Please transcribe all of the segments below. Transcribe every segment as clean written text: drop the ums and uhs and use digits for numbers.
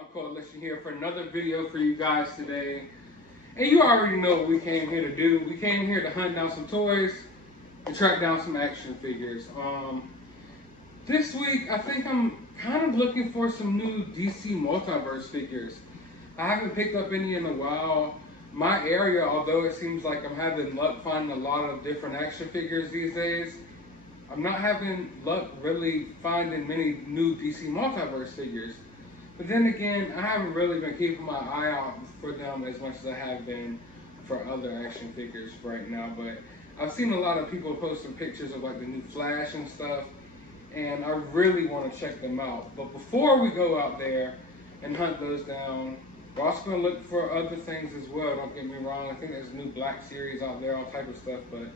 Comic Coalition here for another video for you guys today. And you already know what we came here to do. We came here to hunt down some toys and track down some action figures. This week, I think I'm kind of looking for some new DC Multiverse figures. I haven't picked up any in a while. My area, although it seems like I'm having luck finding a lot of different action figures these days, I'm not having luck really finding many new DC Multiverse figures. But then again, I haven't really been keeping my eye out for them as much as I have been for other action figures right now. But I've seen a lot of people posting pictures of like the new Flash and stuff, and I really want to check them out. But before we go out there and hunt those down, we're also going to look for other things as well. Don't get me wrong, I think there's a new Black series out there, all type of stuff. But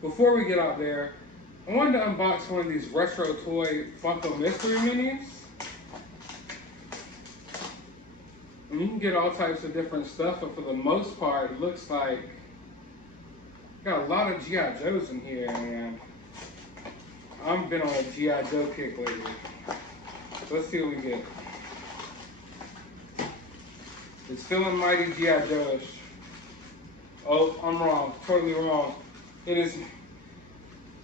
before we get out there, I wanted to unbox one of these retro toy Funko mystery minis. And you can get all types of different stuff, but for the most part, it looks like got a lot of G.I. Joes in here, and I've been on a G.I. Joe kick lately. So let's see what we get. It's still in mighty G.I. Joe-ish. Oh, I'm wrong, totally wrong. It is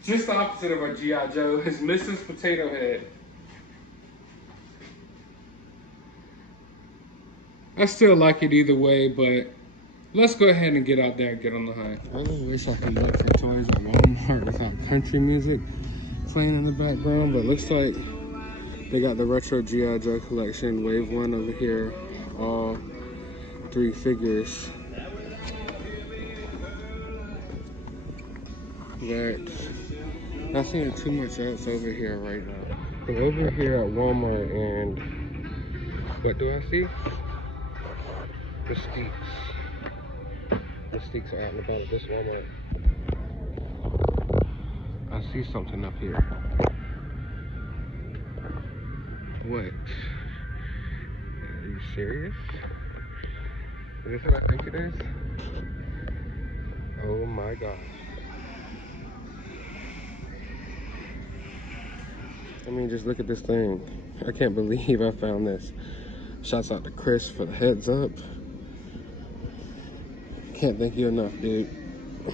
just the opposite of a G.I. Joe. It's Mrs. Potato Head. I still like it either way, but let's go ahead and get out there and get on the hunt. I really wish I could look for toys at Walmart without country music playing in the background, but it looks like they got the retro G.I. Joe collection, wave 1 over here, all 3 figures. But not seeing too much else over here right now. I'm over here at Walmart, and what do I see? Mystiques. Mystiques are out and about at this Walmart. I see something up here. What? Are you serious? Is this what I think it is? Oh my gosh. I mean, just look at this thing. I can't believe I found this. Shouts out to Chris for the heads up. Can't thank you enough, dude. I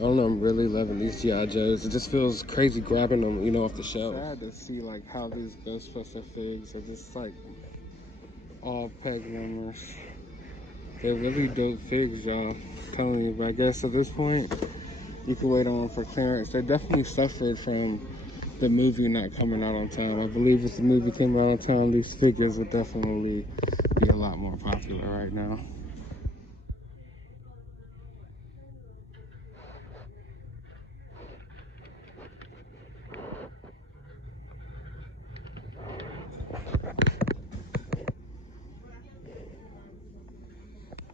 don't know, I'm really loving these G.I. Joes. It just feels crazy grabbing them, you know, off the shelf. Sad to see like how these Ghostbuster figs are just like all peg warmers. They're really dope figs, y'all. I'm telling you, but I guess at this point, you can wait on them for clearance. They definitely suffered from the movie not coming out on time. I believe if the movie came out on time, these figures would definitely be a lot more popular right now.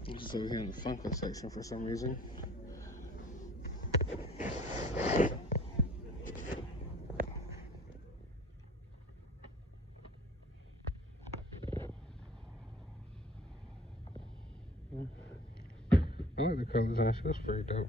I'm just over here in the Funko section for some reason. I like the color design, that's pretty dope.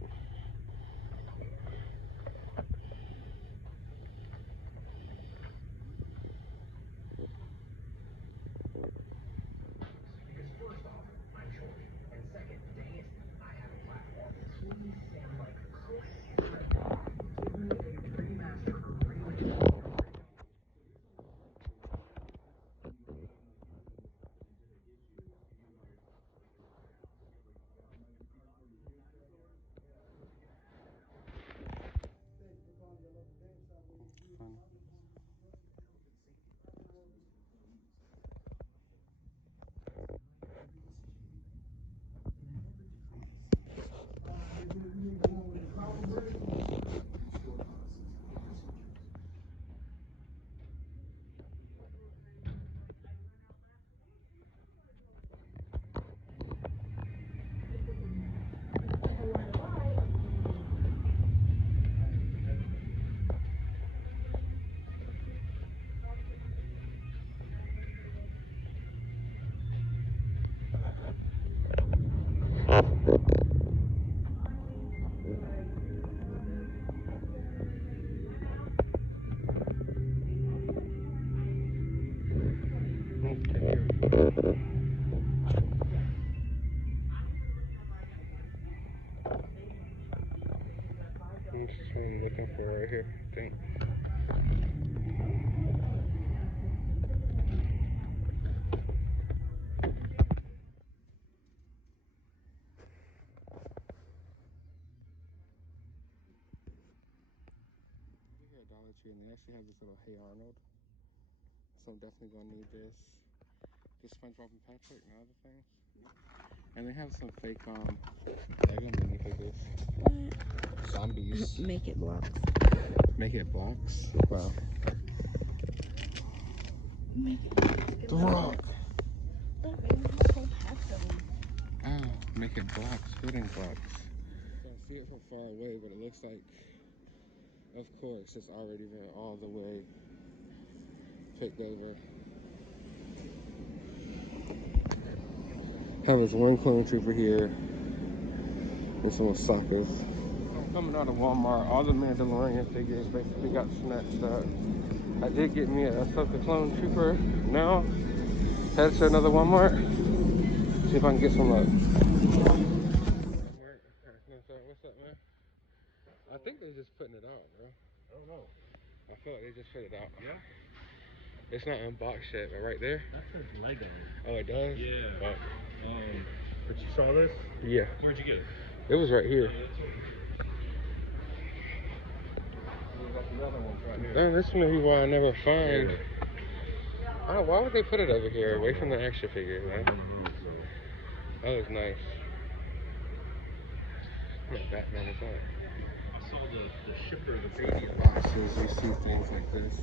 I'm just looking for right here, I think. Here at Dollar Tree, and they actually have this little Hey Arnold. So I'm definitely gonna need this. This SpongeBob and Patrick and other things. And they have some fake Lego mini figures. Zombies. Make it blocks. Make it blocks? Wow. Make it The Rock. But maybe this whole pack of them. Oh, make it blocks, building blocks. So I see it from far away, but it looks like, of course, it's already been all the way picked over. Have this one clone trooper here and some Osakas. I'm coming out of Walmart. All the Mandalorian figures basically got snatched up. I did get me a Ahsoka clone trooper. Now, head to another Walmart. See if I can get some luck. What's up, man? I think they're just putting it out, bro. I don't know. I feel like they just put it out. Yeah? It's not unboxed yet, but right there. That says Lego. Oh, it does? Yeah. But you saw this? yeah. Where'd you get it? It was right here. Damn, this one is why I never find. Oh, why would they put it over here, away from the action figure, man? That was nice. What Batman is that? I saw the shipper, the baby boxes, you see things like this.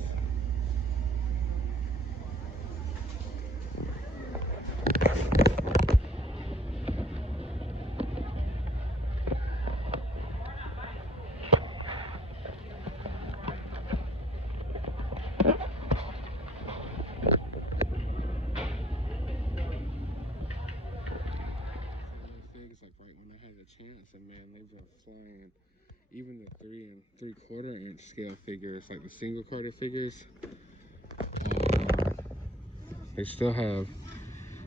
Like right when I had the chance, and man, they've been flying. Even the 3 3/4 inch scale figures, like the single carded figures, they still have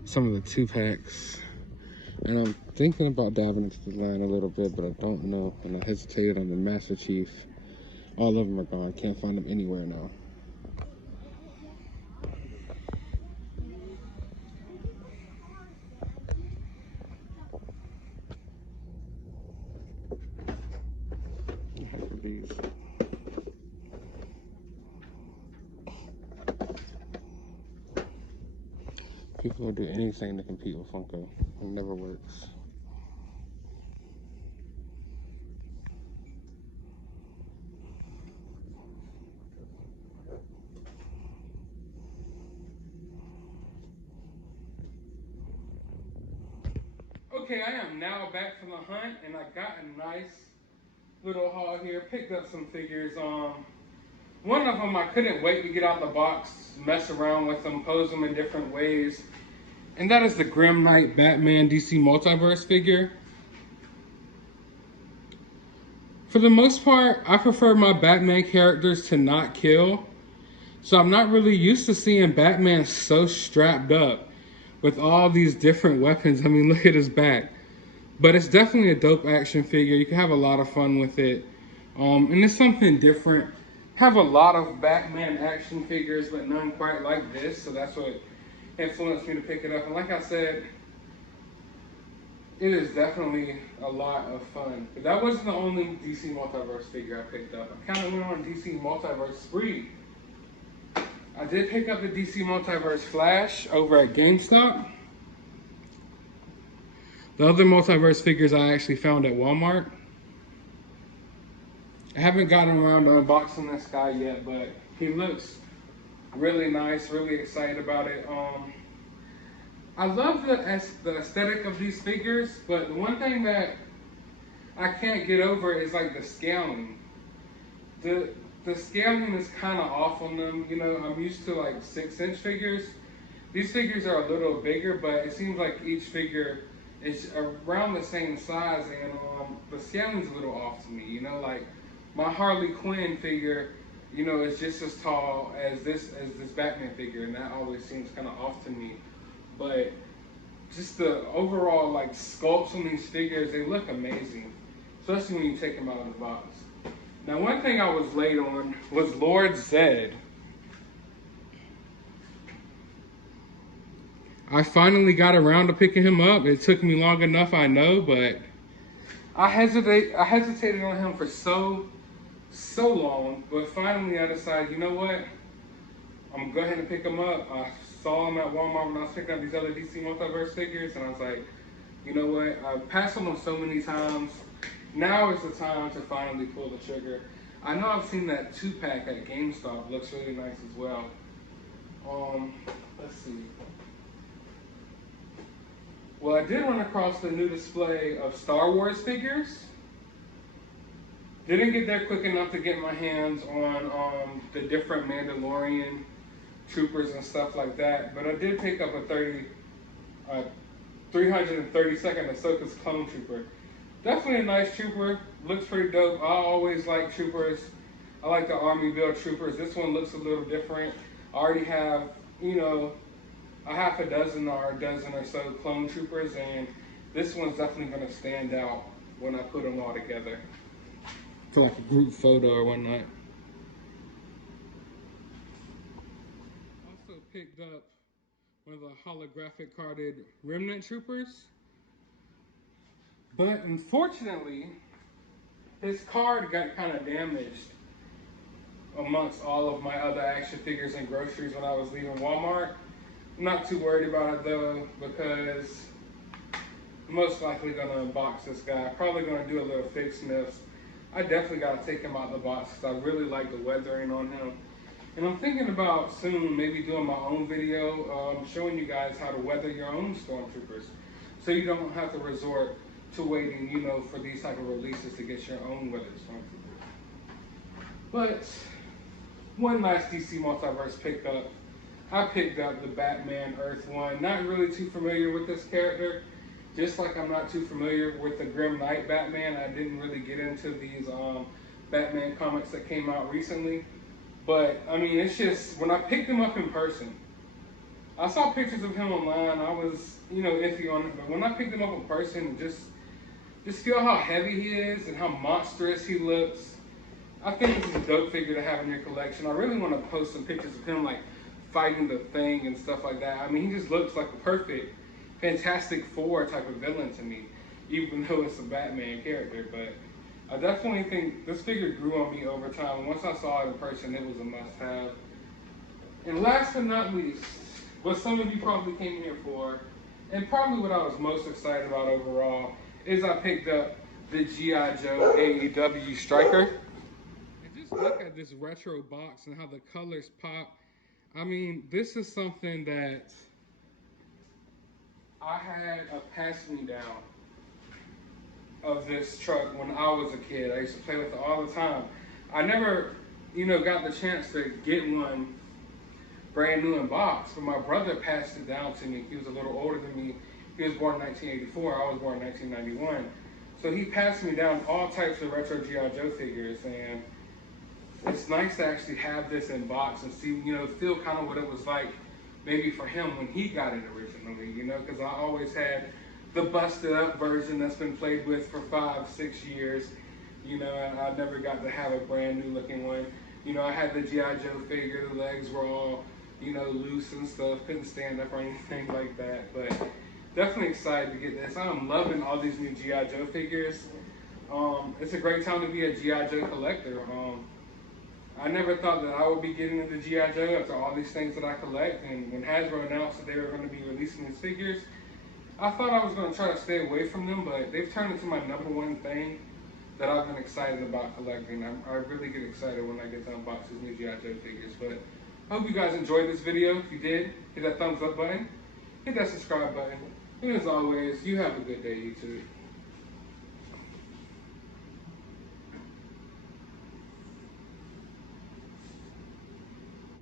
some of the 2-packs. And I'm thinking about diving into the line a little bit, but I don't know. And I hesitated on the Master Chief. All of them are gone. Can't find them anywhere now. These. People will do anything to compete with Funko. It never works. Okay, I am now back from the hunt, and I got a nice little haul here. Picked up some figures. One of them I couldn't wait to get out the box, mess around with them, pose them in different ways. And that is the Grim Knight Batman DC Multiverse figure. For the most part, I prefer my Batman characters to not kill. So I'm not really used to seeing Batman so strapped up with all these different weapons. I mean, look at his back. But it's definitely a dope action figure. You can have a lot of fun with it. And it's something different. Have a lot of Batman action figures, but none quite like this. So that's what influenced me to pick it up. And like I said, it is definitely a lot of fun. But that wasn't the only DC Multiverse figure I picked up. I kind of went on a DC Multiverse spree. I did pick up the DC Multiverse Flash over at GameStop. The other Multiverse figures I actually found at Walmart. I haven't gotten around to unboxing this guy yet, but he looks really nice, really excited about it. I love the aesthetic of these figures, but the one thing that I can't get over is like the scaling. The scaling is kind of off on them. You know, I'm used to like 6-inch figures. These figures are a little bigger, but it seems like each figure is around the same size, and the scaling's a little off to me. You know, like my Harley Quinn figure, you know, is just as tall as this Batman figure, and that always seems kind of off to me. But just the overall like sculpts on these figures, they look amazing, especially when you take them out of the box. Now, one thing I was late on was Lord Zed. I finally got around to picking him up. It took me long enough, I know, but I hesitated on him for so long, but finally I decided, you know what? I'm gonna go ahead and pick him up. I saw him at Walmart when I was picking up these other DC Multiverse figures, and I was like, you know what? I've passed on them so many times. Now is the time to finally pull the trigger. I know I've seen that 2-pack at GameStop. Looks really nice as well. Let's see. Well, I did run across the new display of Star Wars figures. Didn't get there quick enough to get my hands on the different Mandalorian troopers and stuff like that, but I did pick up a 332nd Ahsoka's clone trooper. Definitely a nice trooper, looks pretty dope. I always like troopers. I like the Army build troopers. This one looks a little different. I already have, you know, a half a dozen or a dozen or so clone troopers, and this one's definitely going to stand out when I put them all together for like a group photo or whatnot. Also picked up one of the holographic carded Remnant troopers, but unfortunately his card got kind of damaged amongst all of my other action figures and groceries when I was leaving Walmart. I'm not too worried about it though, because I'm most likely gonna unbox this guy. Probably gonna do a little fix sniffs. I definitely gotta take him out of the box because I really like the weathering on him. And I'm thinking about soon maybe doing my own video showing you guys how to weather your own stormtroopers, so you don't have to resort to waiting, you know, for these type of releases to get your own weathered stormtroopers. But one nice DC Multiverse pickup. I picked up the Batman Earth one. Not really too familiar with this character. Just like I'm not too familiar with the Grim Knight Batman. I didn't really get into these Batman comics that came out recently. But, I mean, it's just, when I picked him up in person, I saw pictures of him online. I was, you know, iffy on it. But when I picked him up in person, just feel how heavy he is and how monstrous he looks. I think this is a dope figure to have in your collection. I really want to post some pictures of him, like, fighting the Thing and stuff like that. I mean, he just looks like a perfect Fantastic Four type of villain to me, even though it's a Batman character. But I definitely think this figure grew on me over time. Once I saw it in person, it was a must-have. And last but not least, what some of you probably came here for, and probably what I was most excited about overall, is I picked up the G.I. Joe AEW Striker. And just look at this retro box and how the colors pop. I mean, this is something that I had a pass-me-down of this truck when I was a kid. I used to play with it all the time. I never, you know, got the chance to get one brand new in box, but my brother passed it down to me. He was a little older than me. He was born in 1984. I was born in 1991. So he passed me down all types of retro G.I. Joe figures, and it's nice to actually have this in box and see, you know, feel kind of what it was like maybe for him when he got it originally, you know, because I always had the busted up version that's been played with for 5-6 years, you know, and I never got to have a brand new looking one. You know, I had the G.I. Joe figure, the legs were all, you know, loose and stuff, couldn't stand up or anything like that, but definitely excited to get this. I'm loving all these new G.I. Joe figures. It's a great time to be a G.I. Joe collector. I never thought that I would be getting into G.I. Joe after all these things that I collect, and when Hasbro announced that they were going to be releasing these figures, I thought I was going to try to stay away from them, but they've turned into my #1 thing that I've been excited about collecting. I really get excited when I get to unbox these new G.I. Joe figures. But I hope you guys enjoyed this video. If you did, hit that thumbs up button, hit that subscribe button, and as always, you have a good day, YouTube.